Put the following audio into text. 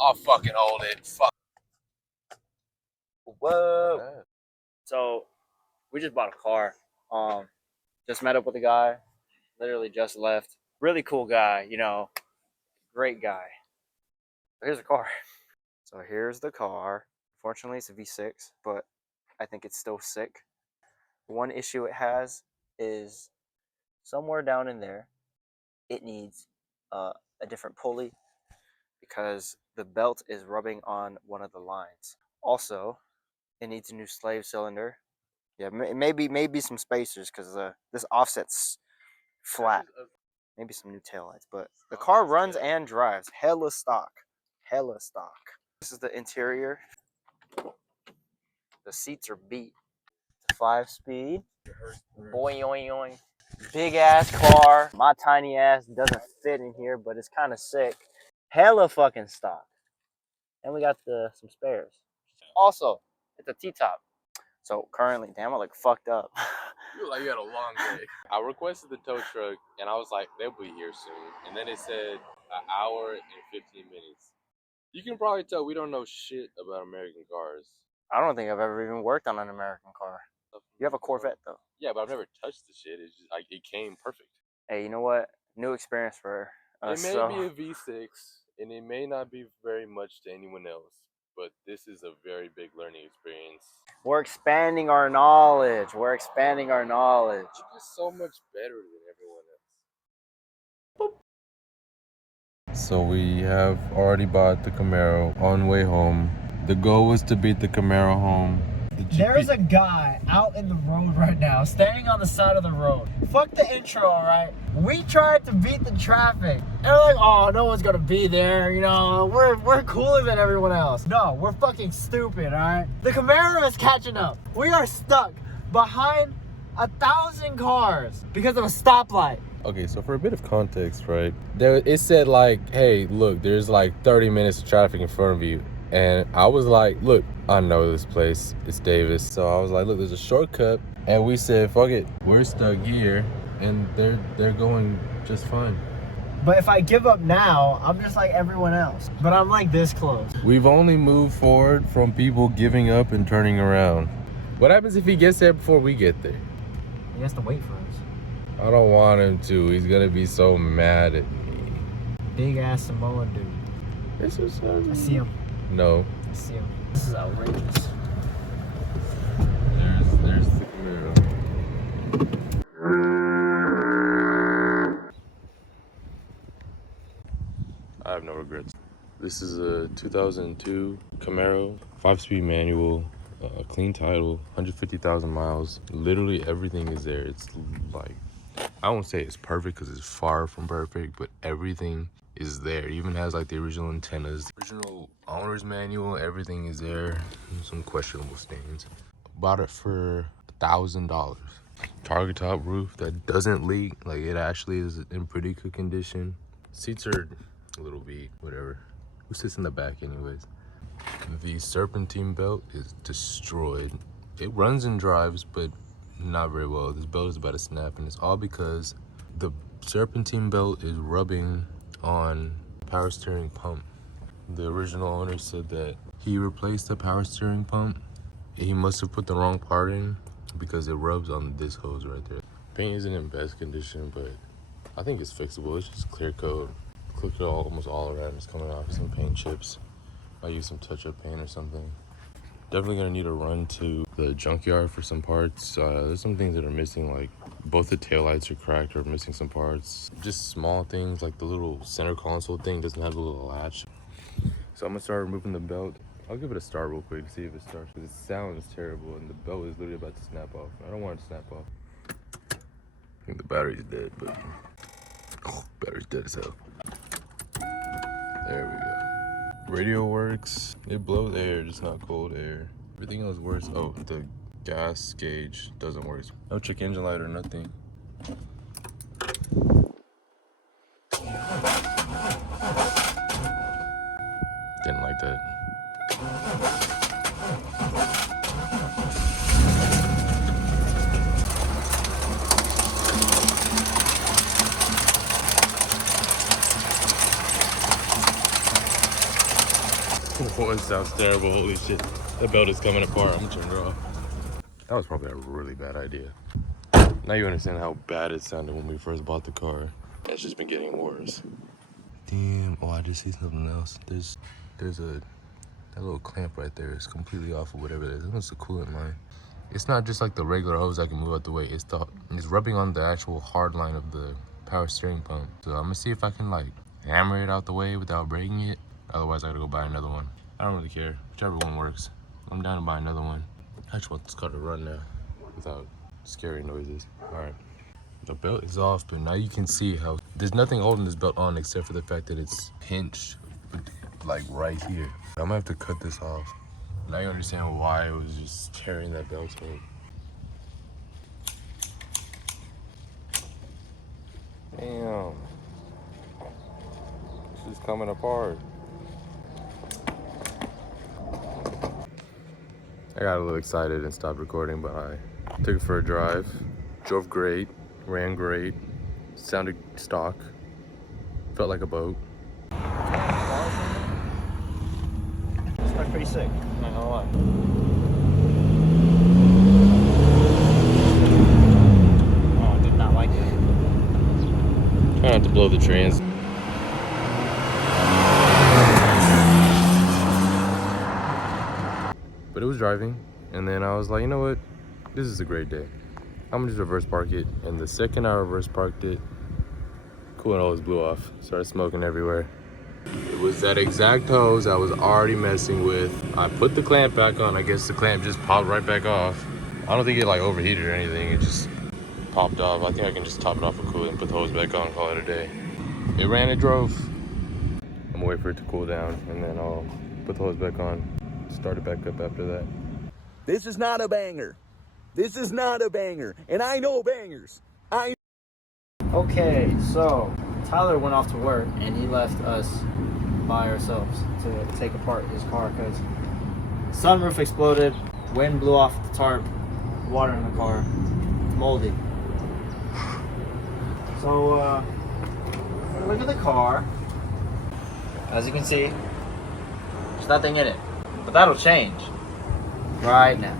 I'll fucking hold it. Fuck. Whoa. So we just bought a car. Just met up with a guy. Literally just left. Really cool guy, you know. Great guy. Here's the car. So here's the car. Fortunately, it's a V6, but I think it's still sick. One issue it has is somewhere down in there, it needs a different pulley because the belt is rubbing on one of the lines. Also, it needs a new slave cylinder. Yeah, maybe some spacers because this offset's flat. Maybe some new taillights, but the car runs and drives. Hella stock. Hella stock. This is the interior. The seats are beat. 5-speed. Boing. Big ass car. My tiny ass doesn't fit in here, but it's kind of sick. Hella fucking stock. And we got some spares. Also, it's a T-top. So currently, damn, I look fucked up. You look like you had a long day. I requested the tow truck, and I was like, they'll be here soon. And then it said an hour and 15 minutes. You can probably tell we don't know shit about American cars. I don't think I've ever even worked on an American car. You have a Corvette, though. Yeah, but I've never touched the shit. It's just like it came perfect. Hey, you know what? New experience for us. It may be a V6, and it may not be very much to anyone else, but this is a very big learning experience. We're expanding our knowledge. We're expanding our knowledge. You're just so much better than everyone else. Boop. So we have already bought the Camaro on way home. The goal was to beat the Camaro home. There's a guy out in the road right now, standing on the side of the road. Fuck the intro, alright? We tried to beat the traffic. And we're like, oh, no one's gonna be there, you know, we're cooler than everyone else. No, we're fucking stupid, alright? The Camaro is catching up. We are stuck behind 1,000 cars because of a stoplight. Okay, so for a bit of context, right? It said like, hey, look, there's like 30 minutes of traffic in front of you. And I was like, look, I know this place. It's Davis. So I was like, look, there's a shortcut. And we said, fuck it. We're stuck here. And they're going just fine. But if I give up now, I'm just like everyone else. But I'm like this close. We've only moved forward from people giving up and turning around. What happens if he gets there before we get there? He has to wait for us. I don't want him to. He's going to be so mad at me. Big ass Samoan dude. This is so... I see him. No. I see him. This is outrageous. There's the Camaro. I have no regrets. This is a 2002 Camaro, 5-speed manual, clean title, 150,000 miles. Literally everything is there. It's like, I won't say it's perfect because it's far from perfect, but everything is there. It even has like the original antennas, the original owner's manual, everything is there. Some questionable stains. Bought it for $1,000. Target top roof that doesn't leak, like it actually is in pretty good condition. Seats are a little beat, whatever. Who sits in the back anyways? The serpentine belt is destroyed. It runs and drives, but not very well. This belt is about to snap, and it's all because the serpentine belt is rubbing on power steering pump. The original owner said that he replaced the power steering pump. He must have put the wrong part in because it rubs on this hose right there. Paint isn't in best condition, but I think it's fixable. It's just clear coat. Clear coat almost all around. It's coming off some paint chips. Might use some touch-up paint or something. Definitely gonna need a run to the junkyard for some parts. There's some things that are missing, like both the taillights are cracked or missing some parts. Just small things like the little center console thing doesn't have a little latch. So I'm gonna start removing the belt. I'll give it a start real quick to see if it starts, because it sounds terrible and the belt is literally about to snap off. I don't want it to snap off. I think the battery's dead, but battery's dead as hell. There we go. Radio works. It blows air, just not cold air. Everything else works. Oh, the gas gauge doesn't work. No check engine light or nothing. Didn't like that. voice sounds terrible. Holy shit. The belt is coming apart. I'm turning it off. That was probably a really bad idea. Now you understand how bad it sounded when we first bought the car. It's just been getting worse. Damn. Oh, I just see something else. There's that little clamp right there. It's completely off of whatever it is. It's a coolant line. It's not just like the regular hose I can move out the way. It's rubbing on the actual hard line of the power steering pump. So I'm gonna see if I can like hammer it out the way without breaking it. Otherwise I gotta go buy another one. I don't really care. Whichever one works. I'm down to buy another one. I just want this car to run now without scary noises. All right. The belt is off, but now you can see how there's nothing holding this belt on except for the fact that it's hinged like right here. I'm gonna have to cut this off. Now you understand why I was just tearing that belt in. Damn. This is coming apart. I got a little excited and stopped recording, but I took it for a drive. Drove great, ran great, sounded stock, felt like a boat. This car's pretty sick, not gonna lie. Oh, I did not like it. Try not to blow the trans. But it was driving, and then I was like, you know what? This is a great day. I'm gonna just reverse park it. And the second I reverse parked it, coolant hose blew off. Started smoking everywhere. It was that exact hose I was already messing with. I put the clamp back on. I guess the clamp just popped right back off. I don't think it like overheated or anything. It just popped off. I think I can just top it off with coolant and put the hose back on and call it a day. It ran, it drove. I'm gonna wait for it to cool down, and then I'll put the hose back on, start it back up after that. This is not a banger. This is not a banger. And I know bangers. Okay, so Tyler went off to work and he left us by ourselves to take apart his car because sunroof exploded, wind blew off the tarp, water in the car, moldy. So look at the car. As you can see, there's nothing in it, but that'll change right now.